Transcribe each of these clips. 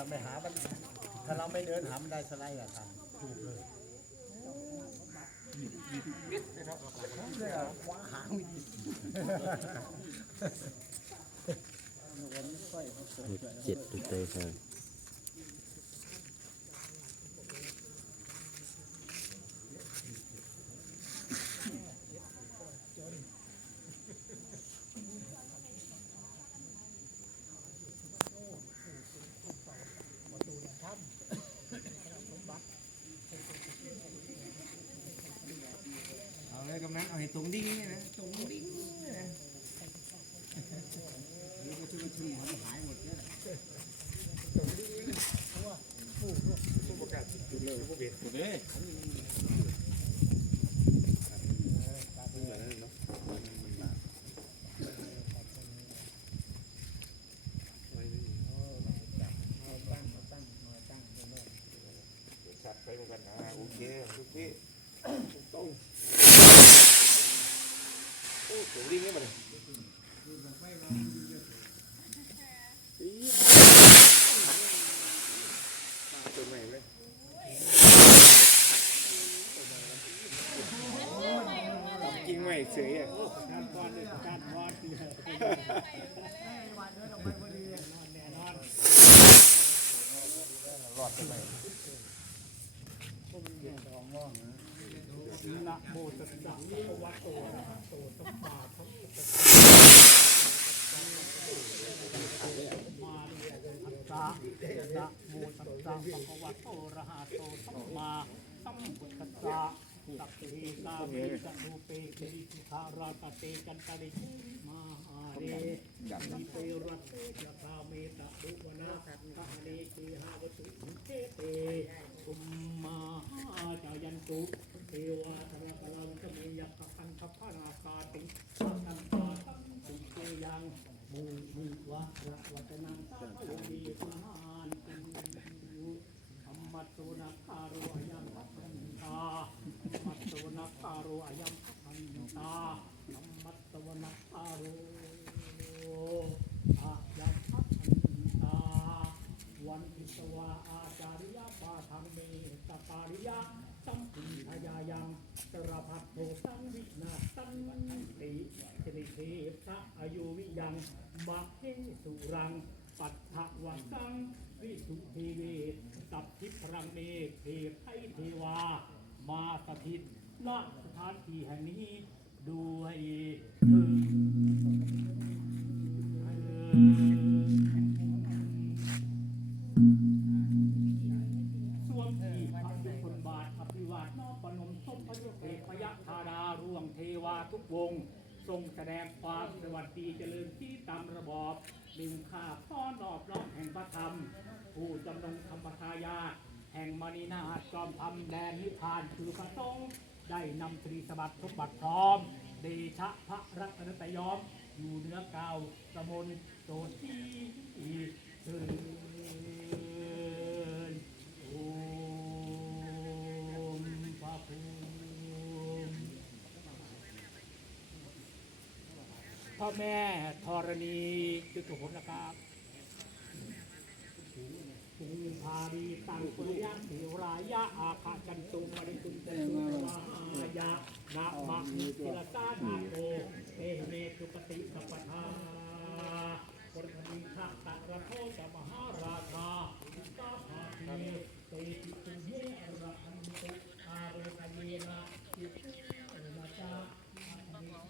เราไม่หามันถ้าเราไม่เดินหามันได้สไลด์อะครับถูกเลยเนี่ยขวาหางม่ติดเจ็ดตุ้เตยครับ เอาเลยกำนันเอาให้ ตรงดิ้งนี่นะตรงดิ้งนี่นะนี่ก็ช่วยชุ่มมันหายหมดเนี่ยชัดไปเหมือนกันอ่าโอเคทุกที่ต้อง โอ้ตรงดิ้งนี่มันจนไหนเลยกินไม่เฉยอะการพอนการพอน นะโมตัสสะภะคะวะโตอะระหะโตสัมมาสัมพุทธัสสะมาเรียอัสสะนะโมตัสสะภะคะวะโตอะระหะโตสัมมาสัมพุทธัสสะสัพเพสามิจัตุเปกิริสิทาราตเตกันตริมาอาเรมิเปรัตเตยะธาเมตะบุวนาคาเนติหาวตุเทเตสุมมาจายันตุเทวาธรกลังกเมยะพันธพนาคาติสัตันตาตัมสุเกยังมูมุวะระวัตนังตาภวมีสหานติธรรมะโสนาคาโรอายังพันตาธรรมะโสนาคาโรอายังพันตาธรรมะโสนาคาโร อายังพันตา วันทิสวาอาจาริยปาทังเมตปาริยะสัมปิทายายังสรพัทโทสังวินาสันติสิริเทพะอายุวิยังมะเฮสุรัง ปัตถวัสังวิสุเทเวสัพพิพรังเนเทพไทเทวา มาสถิตณสถานที่แห่งนี้ด้วยเถิด ส่วมที่พระยุคลบาทอภิวาทนอมปนมสมพระยุเอกพยัคธาดาร่วงเทวาทุกวง ทรงแสดงความสวัสดีเจริญที่ตามระบอบดึงข้าพ่อนอบน้อมแห่งพระธรรม ผู้จำนงธรรมทายาแห่งมณีนาถจอมธรรมแดนนิพพานคือพระสงฆ์ได้นำตรีสบัติสมบัติพร้อม เดชะพระรัตนตยอม อยู่เนื้อเก่าสมนโสที่เถิดโอมพระภูมิพ่อแม่ธรณีคือตัวผมนะครับภูพารีตังปุริยะเทวรายะอาคาจันตุปริตุนเตสุวา ยะนะมะมิติลสานาโตเอเมตุปฏิสัพพทาปริมิทัตตะระโทจะมหาราชาทิกาภาทีเตติตุเยอระหันตุอาเรกเยนะติตุเอนะจา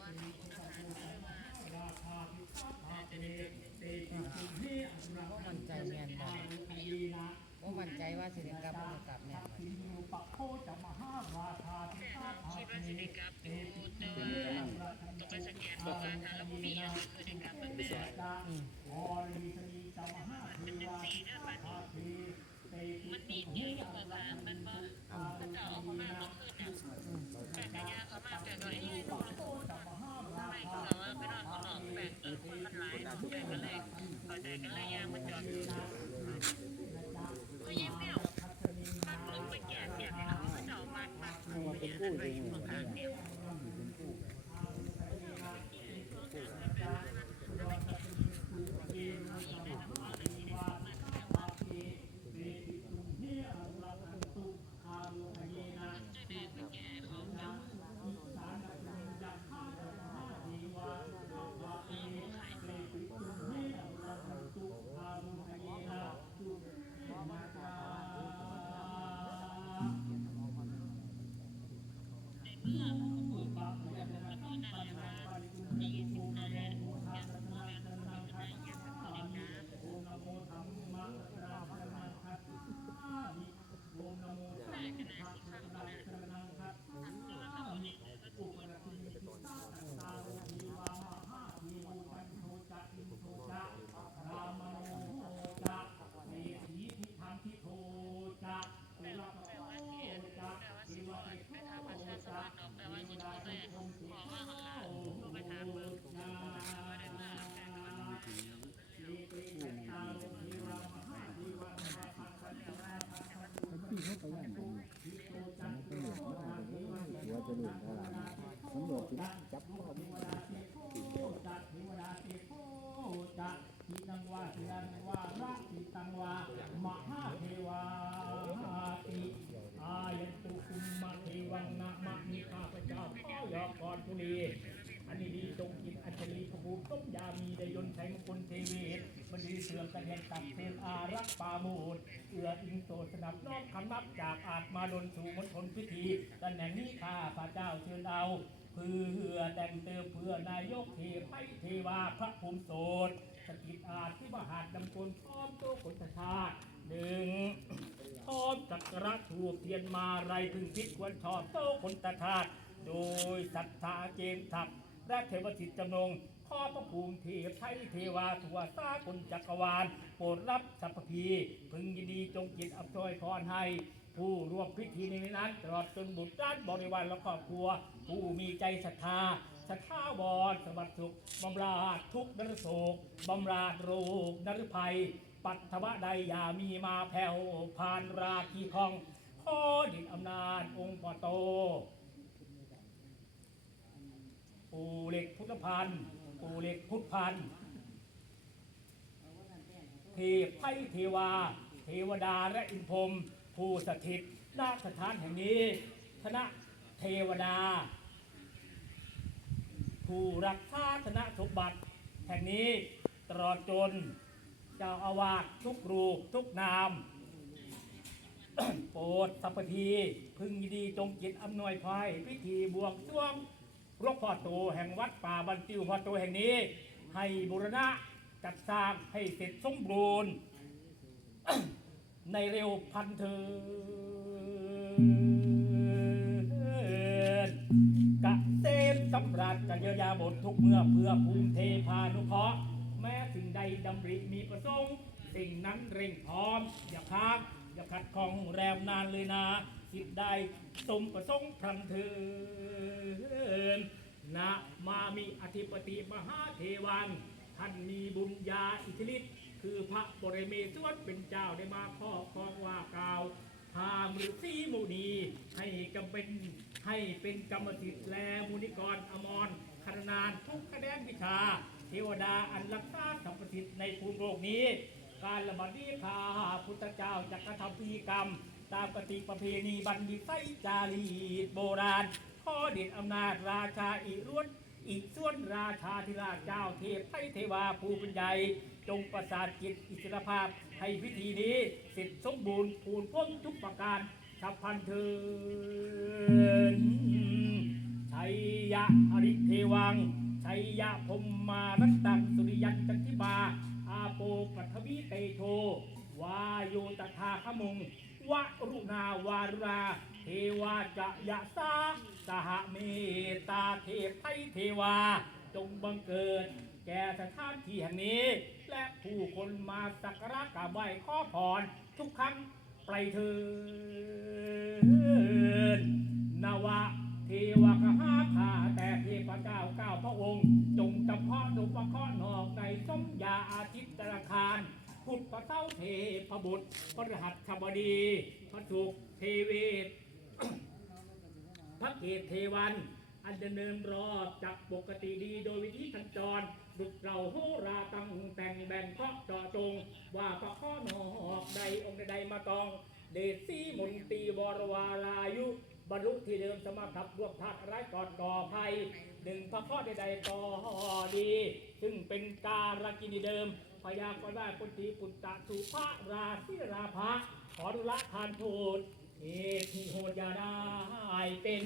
อันนี้คือพระพุทธมหาราชาทิกาภาทีเตติตุเยอระหันตุอาเรกเยนะว่ามั่นใจว่าสิริกลับบ่กลับเนี่ยทิโยปะโคจะมหาราชา ทิฆาภาคีเอติเตต้องไปสแกนบอกการแล้วพวกนี้คือได้กลับมันเป็นวอรีสนีจะมหาเทวาทิฆาภาคีเตติตุเยอระหันตุอาเรกเยนะแต่กายาเขามาแต่ก็ไอ้นี่ปะโคจะมหาราชาทิฆาภาคีเอติตุเยอระหันตุอาเรกเยนะก็ยิ้มไม่ออกมันลงไปแก่เนี่ยเขาก็จะเอามากมากเนี่ยอะไรอยู่ข้างเนี่ย จัจับเทวดาเทโพจัเทวดาเทโพจัทิตังวาเทียนวาระทิตังวามหาเทวาติอายันตุคุมมาเทวังนะมะมีข้าพเจ้าขอยอกรทุลีอันนี้ดีจงกินอัญชลีพระภูมิต้มยามีได้ยนแสงคนเทเวศบดีเสื่อมกระเด็นตับเทนอารักปาโมดเอืออิงโตสนับน้อมคำนับจากอาจมาดนสู่มณฑลพิธีตำแหน่งนี้ข้าพระเจ้าเชิญเอา เพื่อแต่งเติมเพื่อนายกเทพให้เทวาพระภูมิโสดสกิจอาจที่มหาดดำกลพร้อมโตขนชาติหนึ่งพร้อมจักระถูกเทียนมาไรพึงคิดควรชอบโตขนตชาติโดยศรัทธาเจมส์ถักและเทวทิตจำนงข้อพระภูมิเทพไทยเทวาทั่วสากลจักรวาล โปรดรับสัพพีพึงยินดีจงจิตอับจอยพรให้ ผู้ร่วมพิธีในนั้นตลอดจนบุตรด้านบริวารและครอบครัว ผู้มีใจศรัทธาศรัทธาบอนสวัสดิ์สุขบำราทุกนรโศกบำราโรคนรภัย ปัตถวะใดอย่ามีมาแผ่วผ่านราคีคองขอดินอำนาจองค์ปโตปูเหล็กพุทธพันธ์ปูเหล็กพุทธพันธ์เทพไพเทวา เทวดาและอินพรม ผู้สถิตณสถานแห่งนี้ คณะเทวดา ผู้รักษาธนสมบัติแห่งนี้ตลอดจนเจ้าอาวาสทุกรูปทุกนาม โปรดสัพพี พึงยินดีจงจิตอำนวยพรพิธีบวงสรวงหลวงพ่อโตแห่งวัดป่าบันติวพ่อโตแห่งนี้ ให้บูรณะจัดสร้างให้เสร็จสมบูรณ์ ในเร็วพันเทินกะเซมสำราญกันเยียวยาบททุกเมื่อเพื่อภูมิเทพานุเคราะห์แม้สิ่งใดดำริมีประสงค์สิ่งนั้นเร่งพร้อม อย่าพัก อย่าขัดของแรมนานเลยนะสิทธิ์ใดสมประสงค์พรันเทินนะมามีอธิปติมหาเทวัน ท่านมีบุญญาอิทธิฤทธิ์ คือพระบรมเมศวรเป็นเจ้าได้มาครอบครองว่ากล่าวหามฤษีมุนีให้กำเป็นให้เป็นกรรมสิทธิ์แลมุนิกรอมรคณนานทุกคะแนนวิชา เทวดาอันรักษาสัมปสิทธิ์ในภูมิโลกนี้ การละบัดนี้ข้าพุทธเจ้าจะกระทำพิธีกรรม ตามปฏิประเพณีบัณฑิตไสจารีตโบราณ ข้อเด็ดอำนาจราชาอีร้วน อีกส่วนราชาธิราชเจ้าเทพไทยเทวาผู้เป็นใหญ่จงประสานจิตอิสรภาพให้พิธีนี้เสร็จสมบูรณ์ผูนพ้นทุกประการฉับพันเทินชัยยะอริเทวังชัยยะพมมารัตตังสุริยันจันทิบา อาโปปัทวิเตโชวาโยตถาขมุงวะรุณาวารา เทวาจะยะสาสหเมตตาเทพไทยเทวา จงบังเกิด แก่สถานที่แห่งนี้ และผู้คนมาสักการะกราบไหว้ขอพรทุกครั้งไปเถินนวะเทวกหาคาแต่เทพเจ้าเก้าพระองค์ จงจำเพาะดุปเคราะห์นอกในสมยาอาทิตย์ตราคารพุทธเท้าเทพบุตรพระรหัสขบดีพระสุกเทเวศ พระเกศเทวัน อันดำเนินรอบจากปกติดีโดยวิธีทันจรดุจเราโหราตั้งแต่งแบ่งเคราะเจาะจง ว่าพระข้อนอกใดองค์ใดมาตอง เดชสีมนตีวรวารายุบรรลุที่เดิมสมาทับรวบทัดร้ายก่อนก่อภัยหนึ่งพระข้อใดๆก่อดี ซึ่งเป็นการกินีเดิมพยากรณ์ได้ปุติปุตตะสุภาราศิราภะขอดุละทานโทษ เหตุที่โหดยาได้เป็น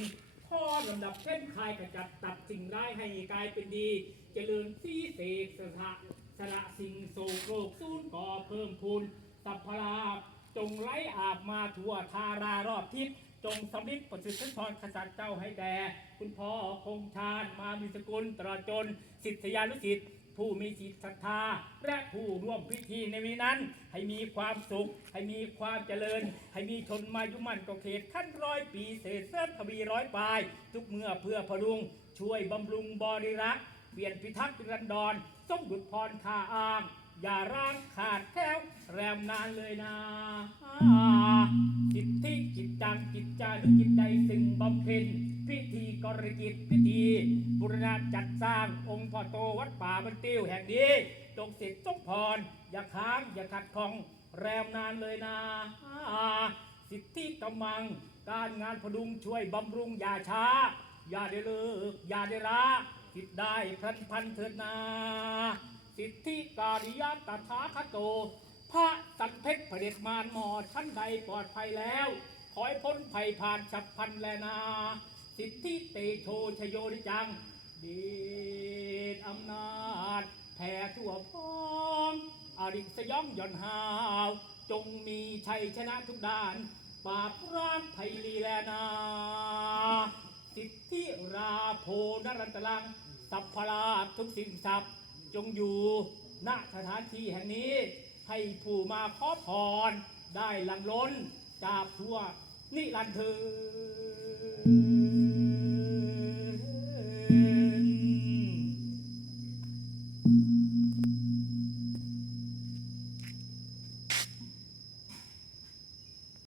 ข้อลำดับเส้นคายขจัดตัดสิ่งร้ายให้กลายเป็นดี เจริญสีเสกสถะสละสิ่งโศกโรคสูญก่อเพิ่มพูนสัพพลาภจงไหลอาบมาทั่วทารารอบทิศจงสำลิดประสิทธิพรขจัดเจ้าให้แด่คุณพ่อคงชาญมามีสกุลตลอดจน สิทธิยานุสิทธิ ผู้มีจิตศรัทธา และผู้ร่วมพิธีในวันนั้น ให้มีความสุข ให้มีความเจริญ ให้มีชนมายุมันก็เขตขั้นร้อยปีเศษเส้นทวีร้อยปลาย ทุกเมื่อเพื่อพรุง ช่วยบำรุงบริรักษ์เปลี่ยนพิทักษ์รันดรสมดุจพรคาอางอย่าร้างขาดแคล้วแรมนานเลยนะจิตที่จิตจังจิตใจหรือจิตใจซึ่งบำเพ็ญ พิธีกรกิจพิธีบุรณะจัดสร้างองค์พ่อโตวัดป่าบันติ้วแห่งนี้จงเสร็จจงพร อย่าค้างอย่าขัดข้องแรมนานเลยนะสิทธิกำมัง การงานพดุงช่วยบำรุงอย่าช้า อย่าได้เลิกอย่าได้ละคิดได้พลันพันเถิดนา สิทธิการิยตถาคโต พระสันเพชรเผด็จมารหมอชั้นใดปลอดภัยแล้ว ขอให้พ้นภัยผ่านฉับพันแลนา สิทธิเตโชชโยนิจังเดชอำนาจแผ่ทั่วพ้องอริสยองย่อนหาว จงมีชัยชนะทุกด้าน ปราบร่างภัยลีแลนา สิทธิราโพนรันตลัง สัพพลาทุกสิ่งสัพจงอยู่ณสถานที่แห่งนี้ ให้ผู้มาขอพรได้ลังล้นจากทั่วนิรันดร์เธอ